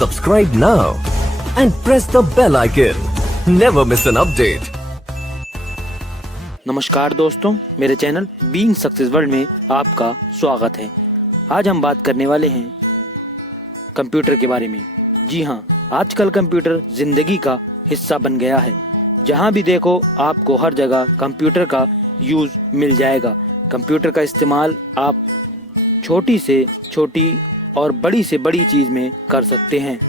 Subscribe now and press the bell icon. Never miss an update. नमस्कार दोस्तों, मेरे channel being success world में आपका स्वागत है। आज हम बात करने वाले हैं कंप्यूटर के बारे में। जी हाँ, आजकल कंप्यूटर जिंदगी का हिस्सा बन गया है। जहाँ भी देखो आपको हर जगह कंप्यूटर का यूज़ मिल जाएगा। कंप्यूटर का इस्तेमाल आप छोटी से छोटी और बड़ी से बड़ी चीज़ में कर सकते हैं।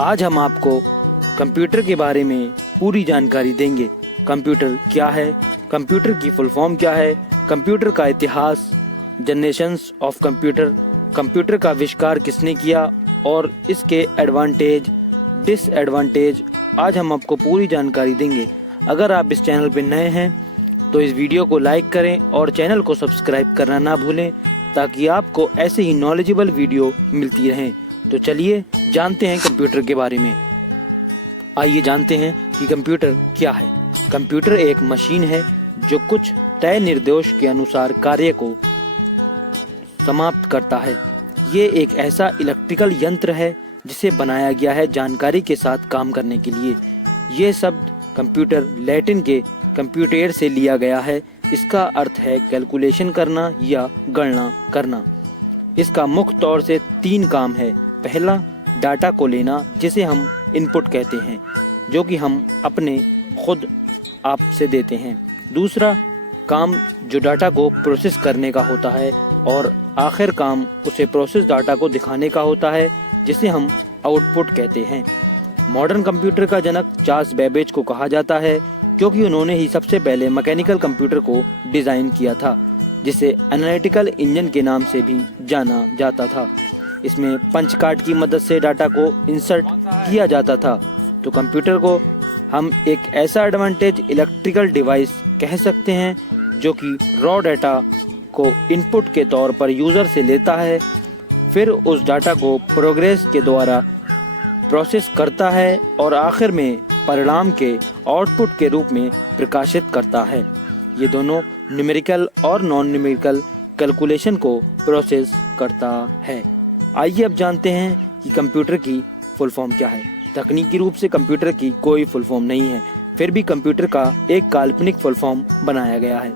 आज हम आपको कंप्यूटर के बारे में पूरी जानकारी देंगे। कंप्यूटर क्या है, कंप्यूटर की फुल फॉर्म क्या है, कंप्यूटर का इतिहास, जनरेशंस ऑफ कंप्यूटर, कंप्यूटर का आविष्कार किसने किया और इसके एडवांटेज डिसएडवांटेज, आज हम आपको पूरी जानकारी देंगे। अगर आप इस चैनल पर नए हैं तो इस वीडियो को लाइक करें और चैनल को सब्सक्राइब करना ना भूलें, ताकि आपको ऐसे ही नॉलेजेबल वीडियो मिलती रहें। तो चलिए जानते हैं कंप्यूटर के बारे में। आइए जानते हैं कि कंप्यूटर क्या है। कंप्यूटर एक मशीन है जो कुछ तय निर्देश के अनुसार कार्य को समाप्त करता है। ये एक ऐसा इलेक्ट्रिकल यंत्र है जिसे बनाया गया है जानकारी के साथ काम करने के लिए। ये शब्द कंप्यूटर लैटिन के कंप्यूटेर से लिया गया है। इसका अर्थ है कैलकुलेशन करना या गणना करना। इसका मुख्य तौर से 3 काम है। पहला, डाटा को लेना, जिसे हम इनपुट कहते हैं, जो कि हम अपने खुद आप से देते हैं। दूसरा काम जो डाटा को प्रोसेस करने का होता है, और आखिर काम उसे प्रोसेस डाटा को दिखाने का होता है, जिसे हम आउटपुट कहते हैं। मॉडर्न कंप्यूटर का जनक चार्ल्स बेबेज को कहा जाता है, क्योंकि उन्होंने ही सबसे पहले मैकेनिकल कंप्यूटर को डिज़ाइन किया था, जिसे एनालिटिकल इंजन के नाम से भी जाना जाता था। इसमें पंच कार्ड की मदद से डाटा को इंसर्ट किया जाता था। तो कंप्यूटर को हम एक ऐसा एडवांटेज इलेक्ट्रिकल डिवाइस कह सकते हैं जो कि रॉ डाटा को इनपुट के तौर पर यूज़र से लेता है, फिर उस डाटा को प्रोग्रेस के द्वारा प्रोसेस करता है और आखिर में परिणाम के आउटपुट के रूप में प्रकाशित करता है। ये दोनों न्यूमेरिकल और नॉन न्यूमेरिकल कैलकुलेशन को प्रोसेस करता है। आइए अब जानते हैं कि कंप्यूटर की फुल फॉर्म क्या है। तकनीकी रूप से कंप्यूटर की कोई फुल फॉर्म नहीं है, फिर भी कंप्यूटर का एक काल्पनिक फुल फॉर्म बनाया गया है।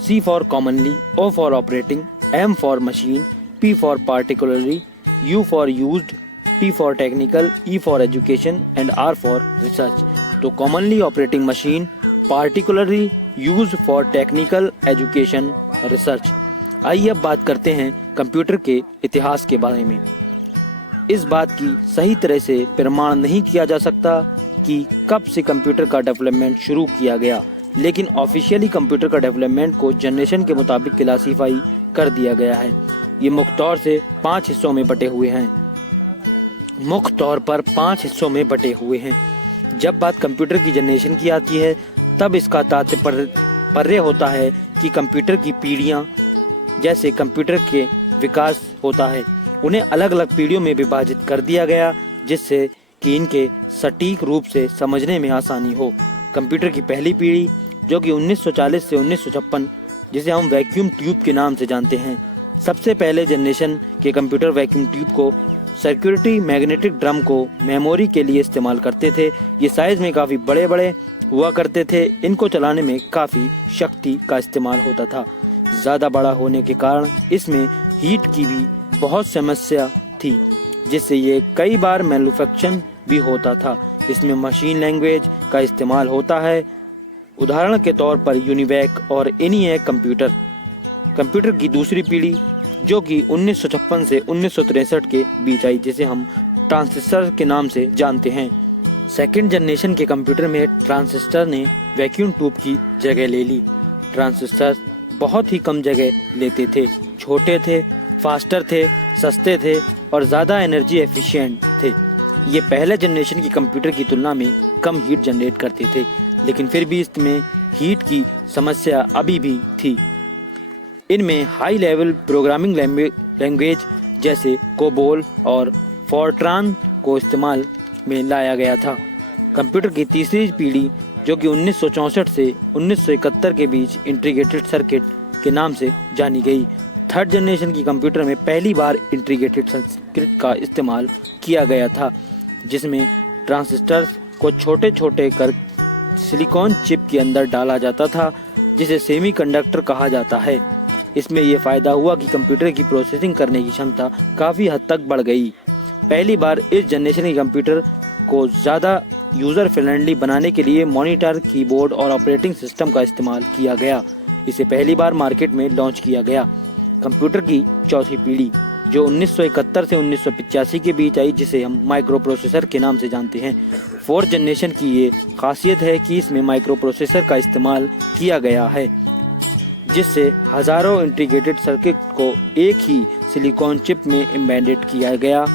C for commonly, O for operating, M for machine, P for particularly, U for used, T for technical, E for education and R for research. तो commonly operating machine, particularly used for technical, education, research. आइए अब बात करते हैं computer के इतिहास के बारे में। इस बात की सही तरह से प्रमाण नहीं किया जा सकता कि कब से कंप्यूटर का डेवलपमेंट शुरू किया गया, लेकिन ऑफिशियली कंप्यूटर का डेवलपमेंट को जनरेशन के मुताबिक क्लासीफाई कर दिया गया है। ये मुख्य तौर से 5 हिस्सों में बटे हुए हैं। जब बात कंप्यूटर की जनरेशन की आती है, तब इसका तात्पर्य होता है कि कंप्यूटर की पीढ़ियाँ, जैसे कंप्यूटर के विकास होता है, उन्हें अलग अलग पीढ़ियों में विभाजित कर दिया गया, जिससे कि इनके सटीक रूप से समझने में आसानी हो। कंप्यूटर की पहली पीढ़ी, जो कि 1940 से 1956, जिसे हम वैक्यूम ट्यूब के नाम से जानते हैं। सबसे पहले जनरेशन के कंप्यूटर वैक्यूम ट्यूब को, सिक्योरिटी मैग्नेटिक ड्रम को मेमोरी के लिए इस्तेमाल करते थे। ये साइज में काफ़ी बड़े बड़े हुआ करते थे। इनको चलाने में काफ़ी शक्ति का इस्तेमाल होता था। ज़्यादा बड़ा होने के कारण इसमें हीट की भी बहुत समस्या थी, जिससे ये कई बार मैन्युफैक्चरिंग भी होता था। इसमें मशीन लैंग्वेज का इस्तेमाल होता है। उदाहरण के तौर पर यूनिवैक और एनिएक कंप्यूटर। कंप्यूटर की दूसरी पीढ़ी, जो कि 1956 से 1963 के बीच आई, जिसे हम ट्रांजिस्टर के नाम से जानते हैं। सेकेंड जनरेशन के कंप्यूटर में ट्रांजिस्टर ने वैक्यूम ट्यूब की जगह ले ली। ट्रांजिस्टर बहुत ही कम जगह लेते थे, छोटे थे, फास्टर थे, सस्ते थे और ज़्यादा एनर्जी एफिशिएंट थे। ये पहले जनरेशन की कंप्यूटर की तुलना में कम हीट जनरेट करते थे, लेकिन फिर भी इसमें हीट की समस्या अभी भी थी। इनमें हाई लेवल प्रोग्रामिंग लैंग्वेज जैसे कोबोल और फोर्ट्रान को इस्तेमाल में लाया गया था। कंप्यूटर की तीसरी पीढ़ी, जो कि 1964 से 1971 के बीच इंटीग्रेटेड सर्किट के नाम से जानी गई। थर्ड जनरेशन की कंप्यूटर में पहली बार इंटीग्रेटेड सर्किट का इस्तेमाल किया गया था, जिसमें ट्रांजिस्टर्स को छोटे छोटे कर सिलिकॉन चिप के अंदर डाला जाता था, जिसे सेमीकंडक्टर कहा जाता है। इसमें यह फ़ायदा हुआ कि कंप्यूटर की प्रोसेसिंग करने की क्षमता काफ़ी हद तक बढ़ गई। पहली बार इस जनरेशन के कंप्यूटर को ज़्यादा यूज़र फ्रेंडली बनाने के लिए मॉनिटर, कीबोर्ड और ऑपरेटिंग सिस्टम का इस्तेमाल किया गया। इसे पहली बार मार्केट में लॉन्च किया गया। कंप्यूटर की चौथी पीढ़ी जो 1971 से 1985 के बीच आई, जिसे हम माइक्रो प्रोसेसर के नाम से जानते हैं। फोर्थ जनरेशन की ये खासियत है कि इसमें माइक्रो प्रोसेसर का इस्तेमाल किया गया है, जिससे हज़ारों इंटीग्रेटेड सर्किट को एक ही सिलिकॉन चिप में एम्बेडेड किया गया।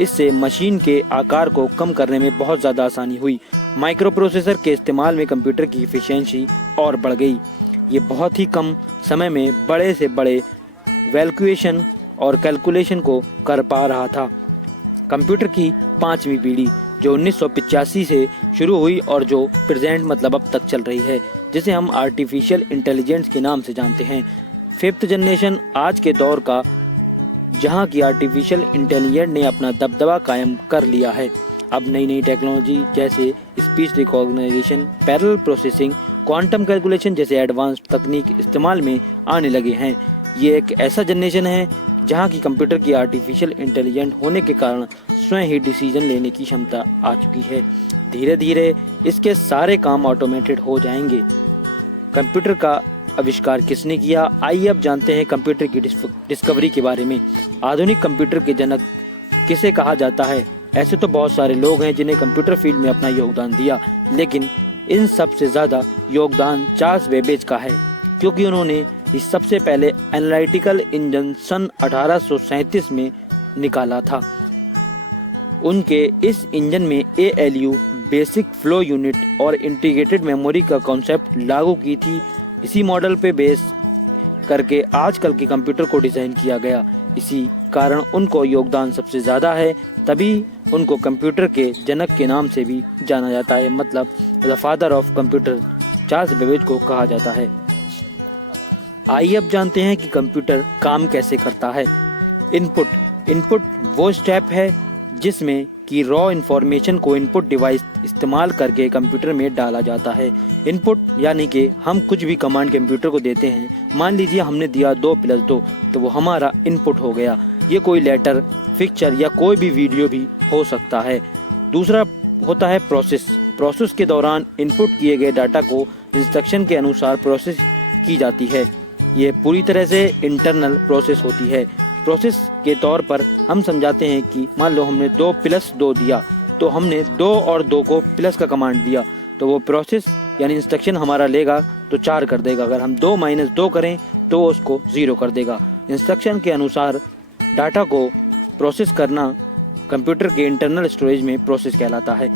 इससे मशीन के आकार को कम करने में बहुत ज़्यादा आसानी हुई। माइक्रो प्रोसेसर के इस्तेमाल में कंप्यूटर की एफिशिएंसी और बढ़ गई। ये बहुत ही कम समय में बड़े से बड़े वैल्यूएशन और कैलकुलेशन को कर पा रहा था। कंप्यूटर की पांचवी पीढ़ी जो 1985 से शुरू हुई और जो प्रेजेंट मतलब अब तक चल रही है, जिसे हम आर्टिफिशियल इंटेलिजेंस के नाम से जानते हैं। फिफ्थ जनरेशन आज के दौर का, जहां की आर्टिफिशियल इंटेलिजेंस ने अपना दबदबा कायम कर लिया है। अब नई नई टेक्नोलॉजी जैसे speech recognition, parallel processing, quantum calculation जैसे एडवांस तकनीक इस्तेमाल में आने लगे हैं। ये एक ऐसा जनरेशन है जहां की कंप्यूटर की आर्टिफिशियल इंटेलिजेंट होने के कारण स्वयं ही डिसीजन लेने की क्षमता आ चुकी है। धीरे धीरे इसके सारे काम ऑटोमेटेड हो जाएंगे। कंप्यूटर का आविष्कार किसने किया? आइए अब जानते हैं कंप्यूटर की डिस्कवरी के बारे में। आधुनिक कंप्यूटर के जनक किसे कहा जाता है? ऐसे तो बहुत सारे लोग हैं जिन्हें कंप्यूटर फील्ड में अपना योगदान दिया, लेकिन इन सबसे ज़्यादा योगदान चार्ल्स बेबेज का है, क्योंकि उन्होंने इस सबसे पहले एनालिटिकल इंजन सन 1837 में निकाला था। उनके इस इंजन में ALU बेसिक फ्लो यूनिट और इंटीग्रेटेड मेमोरी का कॉन्सेप्ट लागू की थी। इसी मॉडल पे बेस करके आजकल के कंप्यूटर को डिज़ाइन किया गया। इसी कारण उनको योगदान सबसे ज़्यादा है, तभी उनको कंप्यूटर के जनक के नाम से भी जाना जाता है, मतलब the father of computer Charles Babbage को कहा जाता है। आइए अब जानते हैं कि कंप्यूटर काम कैसे करता है। इनपुट वो स्टेप है जिसमें कि रॉ इन्फॉर्मेशन को इनपुट डिवाइस इस्तेमाल करके कंप्यूटर में डाला जाता है। इनपुट यानी कि हम कुछ भी कमांड कंप्यूटर को देते हैं। मान लीजिए हमने दिया 2 + 2, तो वो हमारा इनपुट हो गया। ये कोई लेटर, पिक्चर या कोई भी वीडियो भी हो सकता है। दूसरा होता है प्रोसेस के दौरान इनपुट किए गए डाटा को इंस्ट्रक्शन के अनुसार प्रोसेस की जाती है। ये पूरी तरह से इंटरनल प्रोसेस होती है। प्रोसेस के तौर पर हम समझाते हैं कि मान लो हमने 2 + 2 दिया, तो हमने 2 और 2 को प्लस का कमांड दिया, तो वो प्रोसेस यानी इंस्ट्रक्शन हमारा लेगा तो 4 कर देगा। अगर हम 2 - 2 करें तो उसको 0 कर देगा। इंस्ट्रक्शन के अनुसार डाटा को प्रोसेस करना कंप्यूटर के इंटरनल स्टोरेज में प्रोसेस कहलाता है।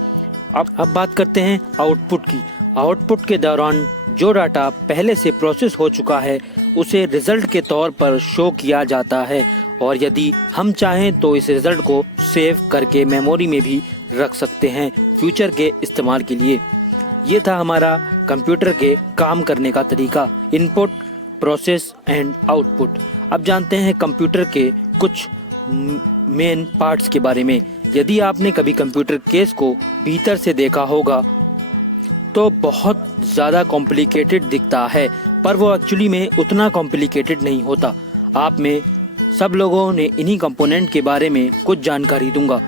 अब बात करते हैं आउटपुट की। आउटपुट के दौरान जो डाटा पहले से प्रोसेस हो चुका है उसे रिजल्ट के तौर पर शो किया जाता है, और यदि हम चाहें तो इस रिजल्ट को सेव करके मेमोरी में भी रख सकते हैं फ्यूचर के इस्तेमाल के लिए। ये था हमारा कंप्यूटर के काम करने का तरीका, इनपुट, प्रोसेस एंड आउटपुट। अब जानते हैं कंप्यूटर के कुछ मेन पार्ट्स के बारे में। यदि आपने कभी कंप्यूटर केस को भीतर से देखा होगा तो बहुत ज़्यादा कॉम्प्लिकेटेड दिखता है, पर वो एक्चुअली में उतना कॉम्प्लिकेटेड नहीं होता। आप में सब लोगों ने इन्हीं कंपोनेंट के बारे में कुछ जानकारी दूंगा,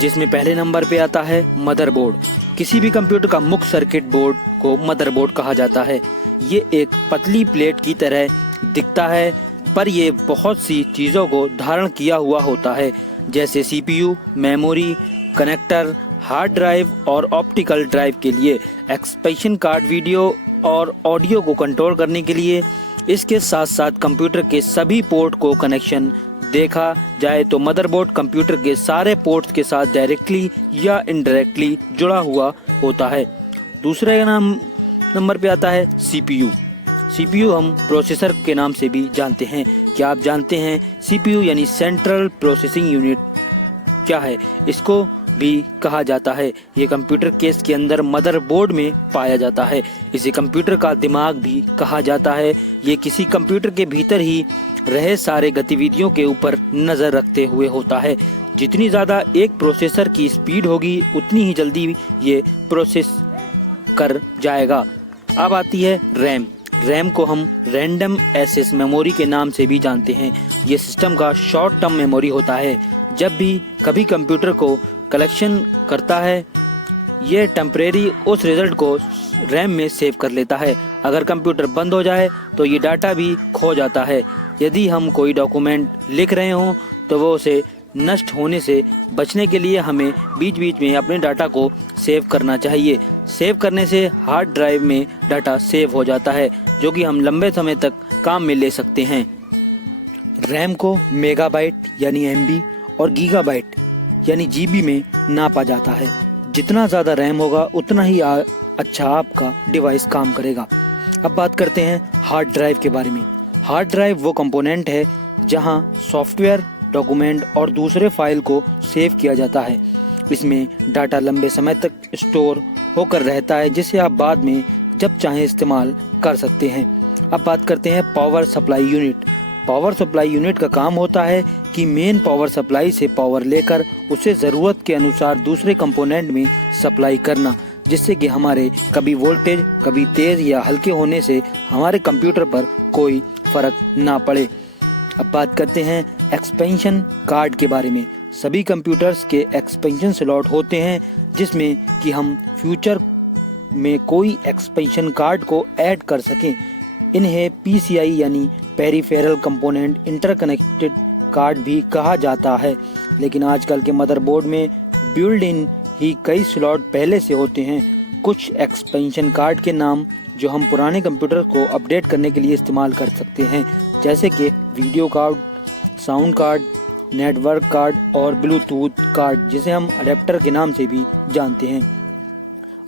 जिसमें पहले नंबर पे आता है मदरबोर्ड। किसी भी कंप्यूटर का मुख्य सर्किट बोर्ड को मदरबोर्ड कहा जाता है। ये एक पतली प्लेट की तरह दिखता है, पर ये बहुत सी चीज़ों को धारण किया हुआ होता है, जैसे CPU, memory, connector, hard drive और ऑप्टिकल ड्राइव के लिए, एक्सपेंशन कार्ड वीडियो और ऑडियो को कंट्रोल करने के लिए। इसके साथ साथ कंप्यूटर के सभी पोर्ट को कनेक्शन देखा जाए तो मदरबोर्ड कंप्यूटर के सारे पोर्ट्स के साथ डायरेक्टली या इनडायरेक्टली जुड़ा हुआ होता है। दूसरे नंबर पे आता है CPU हम प्रोसेसर के नाम से भी जानते हैं। क्या आप जानते हैं CPU यानी सेंट्रल प्रोसेसिंग यूनिट क्या है? इसको भी कहा जाता है। ये कंप्यूटर केस के अंदर मदरबोर्ड में पाया जाता है। इसे कंप्यूटर का दिमाग भी कहा जाता है। ये किसी कंप्यूटर के भीतर ही रहे सारे गतिविधियों के ऊपर नजर रखते हुए होता है। जितनी ज़्यादा एक प्रोसेसर की स्पीड होगी उतनी ही जल्दी ये प्रोसेस कर जाएगा। अब आती है रैम। रैम को हम रैंडम एक्सेस मेमोरी के नाम से भी जानते हैं। ये सिस्टम का शॉर्ट टर्म मेमोरी होता है। जब भी कभी कंप्यूटर को कलेक्शन करता है ये टेम्परेरी उस रिजल्ट को रैम में सेव कर लेता है। अगर कंप्यूटर बंद हो जाए तो ये डाटा भी खो जाता है। यदि हम कोई डॉक्यूमेंट लिख रहे हों तो वो उसे नष्ट होने से बचने के लिए हमें बीच बीच में अपने डाटा को सेव करना चाहिए। सेव करने से हार्ड ड्राइव में डाटा सेव हो जाता है जो कि हम लंबे समय तक काम में ले सकते हैं। रैम को मेगाबाइट यानी एमबी और गीगाबाइट यानी जीबी में नापा जाता है। जितना ज़्यादा रैम होगा उतना ही अच्छा आपका डिवाइस काम करेगा। अब बात करते हैं हार्ड ड्राइव के बारे में। हार्ड ड्राइव वो कंपोनेंट है जहां सॉफ्टवेयर, डॉक्यूमेंट और दूसरे फाइल को सेव किया जाता है। इसमें डाटा लंबे समय तक स्टोर होकर रहता है जिसे आप बाद में जब चाहें इस्तेमाल कर सकते हैं। अब बात करते हैं power supply unit. Power supply unit का काम होता है कि मेन पावर सप्लाई से पावर लेकर उसे ज़रूरत के अनुसार दूसरे कंपोनेंट में सप्लाई करना, जिससे कि हमारे कभी वोल्टेज कभी तेज़ या हल्के होने से हमारे कंप्यूटर पर कोई फर्क ना पड़े। अब बात करते हैं एक्सपेंशन कार्ड के बारे में। सभी कंप्यूटर्स के एक्सपेंशन स्लॉट होते हैं जिसमें कि हम फ्यूचर में कोई एक्सपेंशन कार्ड को ऐड कर सकें। इन्हें पीसीआई यानी पेरिफेरल कंपोनेंट इंटरकनेक्टेड कार्ड भी कहा जाता है। लेकिन आजकल के मदरबोर्ड में बिल्ड इन ही कई स्लॉट पहले से होते हैं। कुछ एक्सपेंशन कार्ड के नाम जो हम पुराने कंप्यूटर को अपडेट करने के लिए इस्तेमाल कर सकते हैं, जैसे कि video card, sound card, network card और ब्लूटूथ कार्ड, जिसे हम अडेप्टर के नाम से भी जानते हैं।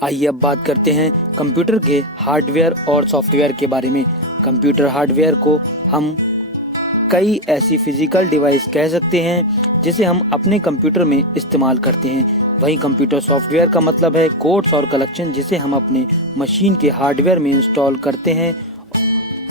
आइए अब बात करते हैं कंप्यूटर के हार्डवेयर और सॉफ्टवेयर के बारे में। कंप्यूटर हार्डवेयर को हम कई ऐसी फिजिकल डिवाइस कह सकते हैं जिसे हम अपने कंप्यूटर में इस्तेमाल करते हैं। वहीं कंप्यूटर सॉफ्टवेयर का मतलब है कोड्स और कलेक्शन जिसे हम अपने मशीन के हार्डवेयर में इंस्टॉल करते हैं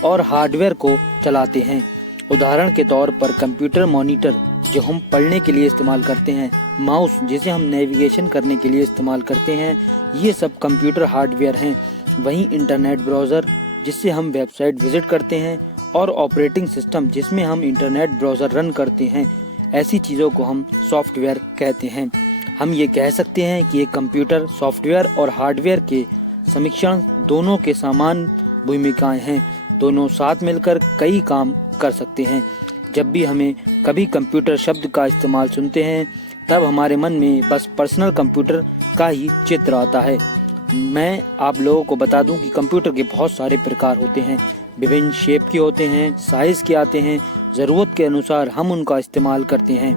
और हार्डवेयर को चलाते हैं। उदाहरण के तौर पर कंप्यूटर मॉनिटर जो हम पढ़ने के लिए इस्तेमाल करते हैं, माउस जिसे हम नेविगेशन करने के लिए इस्तेमाल करते हैं, ये सब कंप्यूटर हार्डवेयर हैं। वहीं इंटरनेट ब्राउज़र जिससे हम वेबसाइट विजिट करते हैं और ऑपरेटिंग सिस्टम जिसमें हम इंटरनेट ब्राउज़र रन करते हैं, ऐसी चीज़ों को हम सॉफ्टवेयर कहते हैं। हम ये कह सकते हैं कि एक कंप्यूटर सॉफ्टवेयर और हार्डवेयर के समीक्षण दोनों के समान भूमिकाएं हैं। दोनों साथ मिलकर कई काम कर सकते हैं। जब भी हमें कभी कंप्यूटर शब्द का इस्तेमाल सुनते हैं तब हमारे मन में बस पर्सनल कंप्यूटर का ही चित्र आता है। मैं आप लोगों को बता दूं कि कंप्यूटर के बहुत सारे प्रकार होते हैं, विभिन्न शेप के होते हैं, साइज़ के आते हैं। ज़रूरत के अनुसार हम उनका इस्तेमाल करते हैं,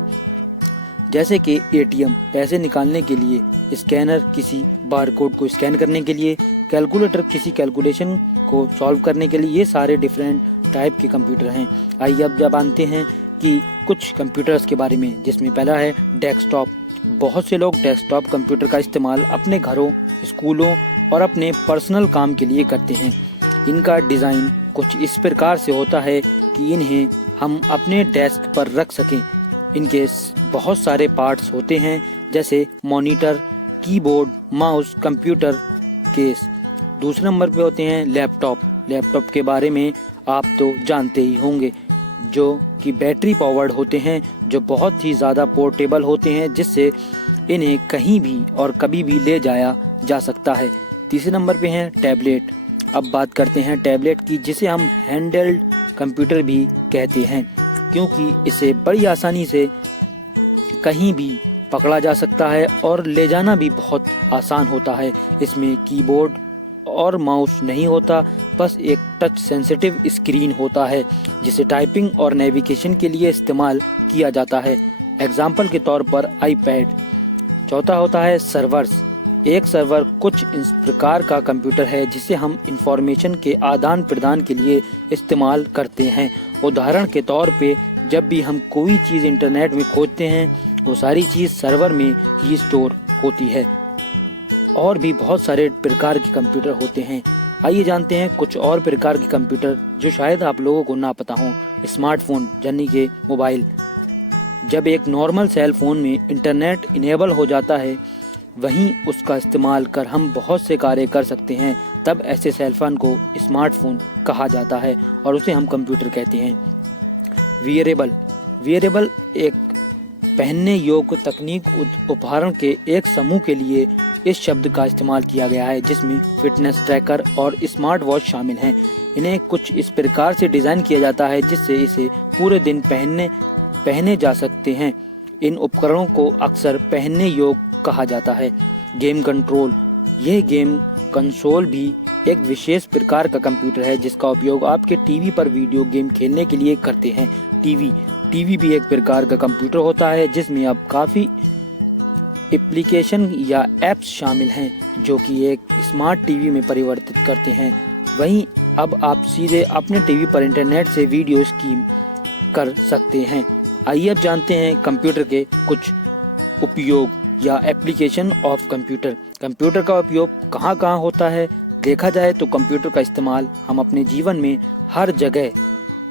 जैसे कि एटीएम पैसे निकालने के लिए, स्कैनर किसी बारकोड को स्कैन करने के लिए, कैलकुलेटर किसी कैलकुलेशन को सॉल्व करने के लिए। ये सारे डिफरेंट टाइप के कंप्यूटर हैं। आइए अब जब जानते हैं कि कुछ कंप्यूटर्स के बारे में, जिसमें पहला है डेस्कटॉप। बहुत से लोग डेस्कटॉप कंप्यूटर का इस्तेमाल अपने घरों, स्कूलों और अपने पर्सनल काम के लिए करते हैं। इनका डिज़ाइन कुछ इस प्रकार से होता है कि इन्हें हम अपने डेस्क पर रख सकें। इनके बहुत सारे पार्ट्स होते हैं, जैसे monitor, keyboard, mouse, computer case. दूसरे नंबर पे होते हैं लैपटॉप। लैपटॉप के बारे में आप तो जानते ही होंगे, जो कि बैटरी पावर्ड होते हैं, जो बहुत ही ज़्यादा पोर्टेबल होते हैं, जिससे इन्हें कहीं भी और कभी भी ले जाया जा सकता है। तीसरे नंबर पे हैं टैबलेट। अब बात करते हैं टैबलेट की, जिसे हम हैंडहेल्ड कंप्यूटर भी कहते हैं, क्योंकि इसे बड़ी आसानी से कहीं भी पकड़ा जा सकता है और ले जाना भी बहुत आसान होता है। इसमें कीबोर्ड और माउस नहीं होता, बस एक टच सेंसिटिव स्क्रीन होता है जिसे टाइपिंग और नेविगेशन के लिए इस्तेमाल किया जाता है। एग्जाम्पल के तौर पर आईपैड। चौथा होता है सर्वर्स। एक सर्वर कुछ इस प्रकार का कंप्यूटर है जिसे हम इंफॉर्मेशन के आदान प्रदान के लिए इस्तेमाल करते हैं। उदाहरण के तौर पे जब भी हम कोई चीज़ इंटरनेट में खोजते हैं वो सारी चीज़ सर्वर में ही स्टोर होती है। और भी बहुत सारे प्रकार के कंप्यूटर होते हैं। आइए जानते हैं कुछ और प्रकार के कंप्यूटर जो शायद आप लोगों को ना पता हो। स्मार्टफोन यानी कि मोबाइल। जब एक नॉर्मल सेल फोन में इंटरनेट इनेबल हो जाता है, वहीं उसका इस्तेमाल कर हम बहुत से कार्य कर सकते हैं, तब ऐसे सेल फोन को स्मार्टफोन कहा जाता है और उसे हम कंप्यूटर कहते हैं। वियरेबल एक पहनने योग्य तकनीक उपकरण के एक समूह के लिए इस शब्द का इस्तेमाल किया गया है, जिसमें फिटनेस ट्रैकर और स्मार्ट वॉच शामिल हैं। इन्हें कुछ इस प्रकार से डिज़ाइन किया जाता है जिससे इसे पूरे दिन पहने जा सकते हैं। इन उपकरणों को अक्सर पहनने योग्य कहा जाता है। Game control. यह गेम कंसोल भी एक विशेष प्रकार का कंप्यूटर है जिसका उपयोग आपके टीवी पर वीडियो गेम खेलने के लिए करते हैं। टीवी भी एक प्रकार का कंप्यूटर होता है जिसमें अब काफ़ी एप्लीकेशन या ऐप्स शामिल हैं जो कि एक स्मार्ट टीवी में परिवर्तित करते हैं। वहीं अब आप सीधे अपने टीवी पर इंटरनेट से वीडियो स्ट्रीम कर सकते हैं। आइए अब जानते हैं कंप्यूटर के कुछ उपयोग या एप्लीकेशन ऑफ कंप्यूटर। कंप्यूटर का उपयोग कहाँ कहाँ होता है? देखा जाए तो कंप्यूटर का इस्तेमाल हम अपने जीवन में हर जगह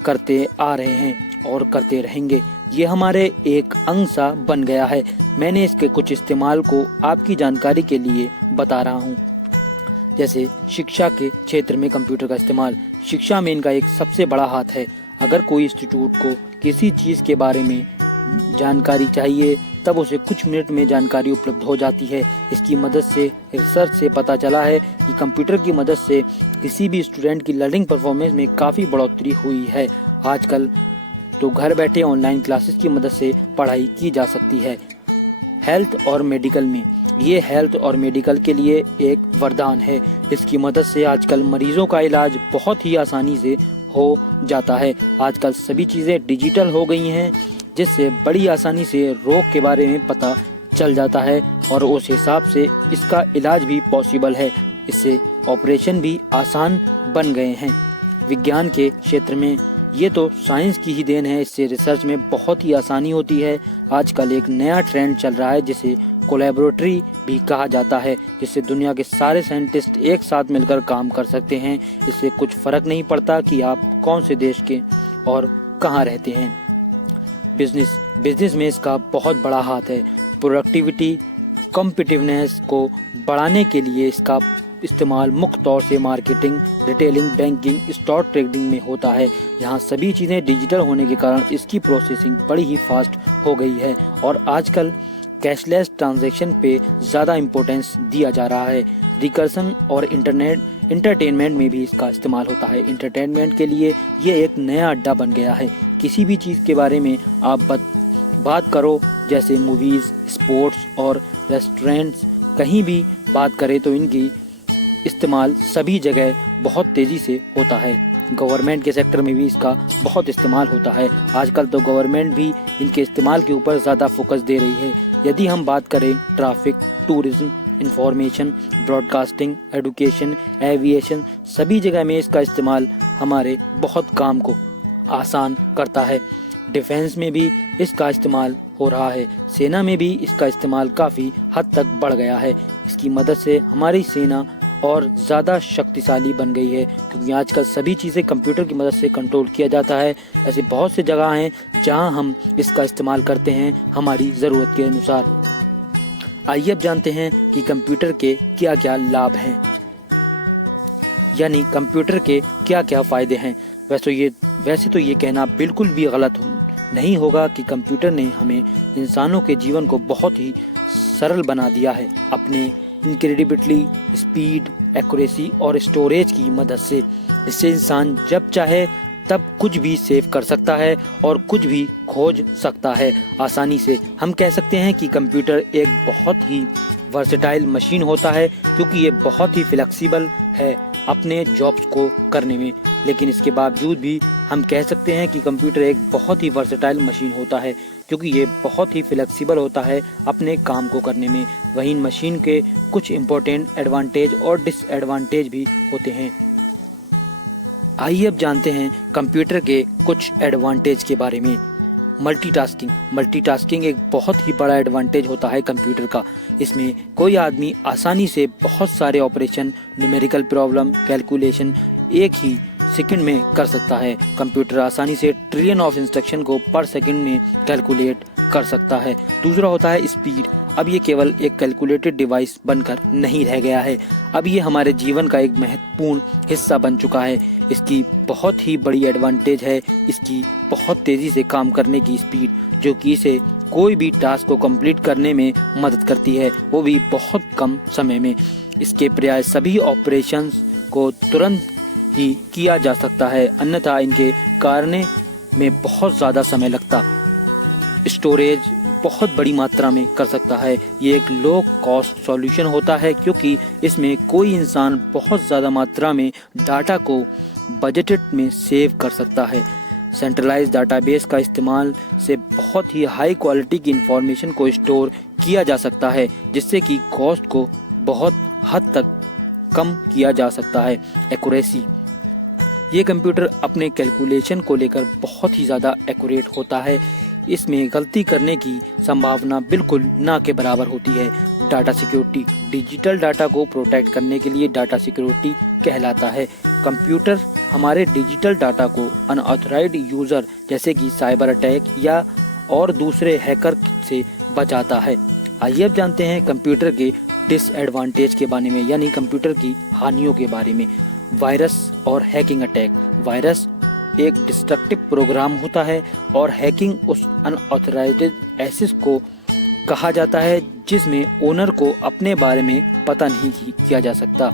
करते आ रहे हैं और करते रहेंगे। ये हमारे एक अंग सा बन गया है। मैंने इसके कुछ इस्तेमाल को आपकी जानकारी के लिए बता रहा हूँ। जैसे शिक्षा के क्षेत्र में कंप्यूटर का इस्तेमाल। शिक्षा में इनका एक सबसे बड़ा हाथ है। अगर कोई इंस्टीट्यूट को किसी चीज़ के बारे में जानकारी चाहिए तब उसे कुछ मिनट में जानकारी उपलब्ध हो जाती है। इसकी मदद से रिसर्च से पता चला है कि कंप्यूटर की मदद से किसी भी स्टूडेंट की लर्निंग परफॉर्मेंस में काफ़ी बढ़ोतरी हुई है। आजकल तो घर बैठे ऑनलाइन क्लासेस की मदद से पढ़ाई की जा सकती है। हेल्थ और मेडिकल में ये हेल्थ और मेडिकल के लिए एक वरदान है। इसकी मदद से आजकल मरीजों का इलाज बहुत ही आसानी से हो जाता है। आजकल सभी चीज़ें डिजिटल हो गई हैं जिससे बड़ी आसानी से रोग के बारे में पता चल जाता है और उस हिसाब से इसका इलाज भी पॉसिबल है। इससे ऑपरेशन भी आसान बन गए हैं। विज्ञान के क्षेत्र में ये तो साइंस की ही देन है। इससे रिसर्च में बहुत ही आसानी होती है। आजकल एक नया ट्रेंड चल रहा है जिसे कोलैबोरेटरी भी कहा जाता है, जिससे दुनिया के सारे साइंटिस्ट एक साथ मिलकर काम कर सकते हैं। इससे कुछ फर्क नहीं पड़ता कि आप कौन से देश के और कहाँ रहते हैं। बिजनेस में इसका बहुत बड़ा हाथ है। प्रोडक्टिविटी, कॉम्पिटिटिवनेस को बढ़ाने के लिए इसका इस्तेमाल मुख्य तौर से marketing, retailing, banking, stock trading में होता है। यहाँ सभी चीज़ें डिजिटल होने के कारण इसकी प्रोसेसिंग बड़ी ही फास्ट हो गई है और आजकल कैशलेस ट्रांजैक्शन पे ज़्यादा इम्पोर्टेंस दिया जा रहा है। रिकर्सन और इंटरटेनमेंट में भी इसका इस्तेमाल होता है। इंटरटेनमेंट के लिए ये एक नया अड्डा बन गया है। किसी भी चीज़ के बारे में आप बात करो, जैसे मूवीज़, स्पोर्ट्स और रेस्टोरेंट्स, कहीं भी बात करें तो इनकी इस्तेमाल सभी जगह बहुत तेज़ी से होता है। गवर्नमेंट के सेक्टर में भी इसका बहुत इस्तेमाल होता है। आजकल तो गवर्नमेंट भी इनके इस्तेमाल के ऊपर ज़्यादा फोकस दे रही है। यदि हम बात करें traffic, tourism, information, broadcasting, education, aviation, सभी जगह में इसका इस्तेमाल हमारे बहुत काम को आसान करता है। डिफेंस में भी इसका इस्तेमाल हो रहा है। सेना में भी इसका इस्तेमाल काफ़ी हद तक बढ़ गया है। इसकी मदद से हमारी सेना और ज़्यादा शक्तिशाली बन गई है, क्योंकि आजकल सभी चीज़ें कंप्यूटर की मदद से कंट्रोल किया जाता है। ऐसे बहुत से जगह हैं जहां हम इसका इस्तेमाल करते हैं हमारी ज़रूरत के अनुसार। आइए अब जानते हैं कि कंप्यूटर के क्या क्या लाभ हैं, यानी कंप्यूटर के क्या क्या फ़ायदे हैं। वैसे तो ये कहना बिल्कुल भी गलत नहीं होगा कि कंप्यूटर ने हमें इंसानों के जीवन को बहुत ही सरल बना दिया है अपने इनक्रेडिबिलिटी, स्पीड, एक्यूरेसी और स्टोरेज की मदद से। इससे इंसान जब चाहे तब कुछ भी सेव कर सकता है और कुछ भी खोज सकता है आसानी से। हम कह सकते हैं कि कंप्यूटर एक बहुत ही वर्सेटाइल मशीन होता है, क्योंकि ये बहुत ही फ्लेक्सिबल है अपने जॉब्स को करने में। लेकिन इसके बावजूद भी हम कह सकते हैं कि कंप्यूटर एक बहुत ही वर्सेटाइल मशीन होता है, क्योंकि ये बहुत ही फ्लेक्सिबल होता है अपने काम को करने में। वहीं मशीन के कुछ इम्पोर्टेंट एडवांटेज और डिसएडवांटेज भी होते हैं। आइए अब जानते हैं कंप्यूटर के कुछ एडवांटेज के बारे में। मल्टीटास्किंग एक बहुत ही बड़ा एडवांटेज होता है कंप्यूटर का। इसमें कोई आदमी आसानी से बहुत सारे ऑपरेशन, न्यूमेरिकल प्रॉब्लम, कैलकुलेशन एक ही सेकंड में कर सकता है। कंप्यूटर आसानी से ट्रिलियन ऑफ इंस्ट्रक्शन को पर सेकंड में कैलकुलेट कर सकता है। दूसरा होता है स्पीड। अब ये केवल एक कैलकुलेटेड डिवाइस बनकर नहीं रह गया है, अब ये हमारे जीवन का एक महत्वपूर्ण हिस्सा बन चुका है। इसकी बहुत ही बड़ी एडवांटेज है इसकी बहुत तेज़ी से काम करने की स्पीड, जो कि इसे कोई भी टास्क को कंप्लीट करने में मदद करती है, वो भी बहुत कम समय में। इसके प्रयास सभी ऑपरेशंस को तुरंत ही किया जा सकता है, अन्यथा इनके करने में बहुत ज़्यादा समय लगता। स्टोरेज बहुत बड़ी मात्रा में कर सकता है। ये एक लो कॉस्ट सॉल्यूशन होता है क्योंकि इसमें कोई इंसान बहुत ज़्यादा मात्रा में डाटा को बजटेड में सेव कर सकता है। सेंट्रलाइज्ड डाटाबेस का इस्तेमाल से बहुत ही हाई क्वालिटी की इंफॉर्मेशन को स्टोर किया जा सकता है, जिससे कि कॉस्ट को बहुत हद तक कम किया जा सकता है। एक्यूरेसी, ये कंप्यूटर अपने कैलकुलेशन को लेकर बहुत ही ज़्यादा एक्यूरेट होता है। इसमें गलती करने की संभावना बिल्कुल ना के बराबर होती है। डाटा सिक्योरिटी, डिजिटल डाटा को प्रोटेक्ट करने के लिए डाटा सिक्योरिटी कहलाता है। कंप्यूटर हमारे डिजिटल डाटा को अनऑथराइज्ड यूज़र जैसे कि साइबर अटैक या और दूसरे हैकर से बचाता है। आइए अब जानते हैं कंप्यूटर के डिसएडवांटेज के बारे में, यानी कंप्यूटर की हानियों के बारे में। वायरस और हैकिंग अटैक। वायरस एक डिस्ट्रक्टिव प्रोग्राम होता है और हैकिंग उस अनऑथराइज्ड एक्सेस को कहा जाता है जिसमें ओनर को अपने बारे में पता नहीं किया जा सकता।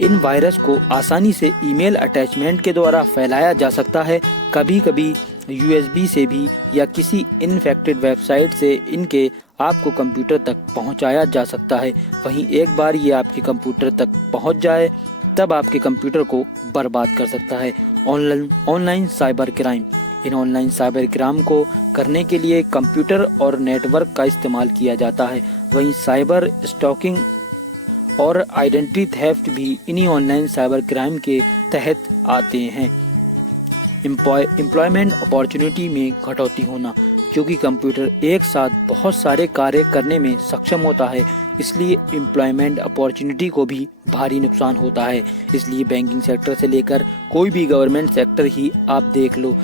इन वायरस को आसानी से ईमेल अटैचमेंट के द्वारा फैलाया जा सकता है, कभी कभी USB से भी या किसी इन्फेक्टेड वेबसाइट से इनके आपको कंप्यूटर तक पहुंचाया जा सकता है। वहीं एक बार ये आपके कंप्यूटर तक पहुंच जाए तब आपके कंप्यूटर को बर्बाद कर सकता है। Online cyber crime. इन ऑनलाइन साइबर क्राइम को करने के लिए कंप्यूटर और नेटवर्क का इस्तेमाल किया जाता है। वहीं साइबर स्टॉकिंग और आइडेंटिटी थेफ्ट भी इन्हीं ऑनलाइन साइबर क्राइम के तहत आते हैं। एम्प्लॉयमेंट अपॉर्चुनिटी में कटौती होना, क्योंकि कंप्यूटर एक साथ बहुत सारे कार्य करने में सक्षम होता है, इसलिए एम्प्लॉयमेंट अपॉर्चुनिटी को भी भारी नुकसान होता है। इसलिए बैंकिंग सेक्टर से लेकर कोई भी गवर्नमेंट सेक्टर ही आप देख लो,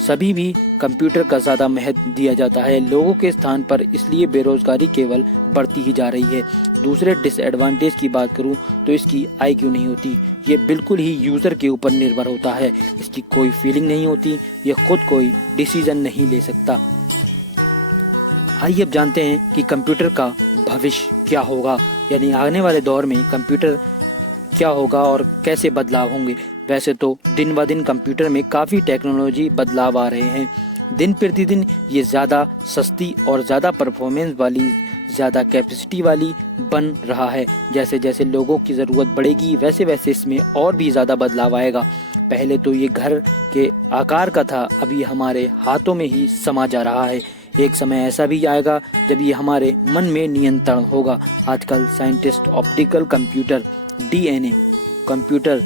सभी भी कंप्यूटर का ज़्यादा महत्व दिया जाता है लोगों के स्थान पर, इसलिए बेरोजगारी केवल बढ़ती ही जा रही है। दूसरे डिसएडवांटेज की बात करूं तो इसकी IQ नहीं होती, ये बिल्कुल ही यूज़र के ऊपर निर्भर होता है। इसकी कोई फीलिंग नहीं होती, ये खुद कोई डिसीजन नहीं ले सकता। आइए अब जानते हैं कि कंप्यूटर का भविष्य क्या होगा, यानी आने वाले दौर में कंप्यूटर क्या होगा और कैसे बदलाव होंगे। वैसे तो दिन ब दिन कंप्यूटर में काफ़ी टेक्नोलॉजी बदलाव आ रहे हैं। दिन प्रतिदिन ये ज़्यादा सस्ती और ज़्यादा परफॉर्मेंस वाली, ज़्यादा कैपेसिटी वाली बन रहा है। जैसे जैसे लोगों की ज़रूरत बढ़ेगी वैसे वैसे इसमें और भी ज़्यादा बदलाव आएगा। पहले तो ये घर के आकार का था, अब ये हमारे हाथों में ही समा जा रहा है। एक समय ऐसा भी आएगा जब ये हमारे मन में नियंत्रण होगा। आजकल scientist optical computer, DNA computer,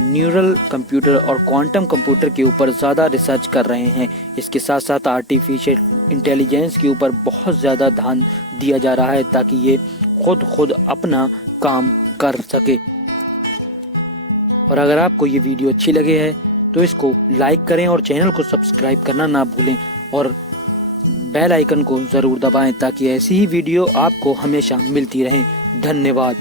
neural computer और क्वांटम कंप्यूटर के ऊपर ज़्यादा रिसर्च कर रहे हैं। इसके साथ साथ आर्टिफिशियल इंटेलिजेंस के ऊपर बहुत ज़्यादा ध्यान दिया जा रहा है ताकि ये खुद अपना काम कर सके। और अगर आपको ये वीडियो अच्छी लगे है तो इसको लाइक करें और चैनल को सब्सक्राइब करना ना भूलें और बेल आइकन को ज़रूर दबाएं ताकि ऐसी ही वीडियो आपको हमेशा मिलती रहे। धन्यवाद।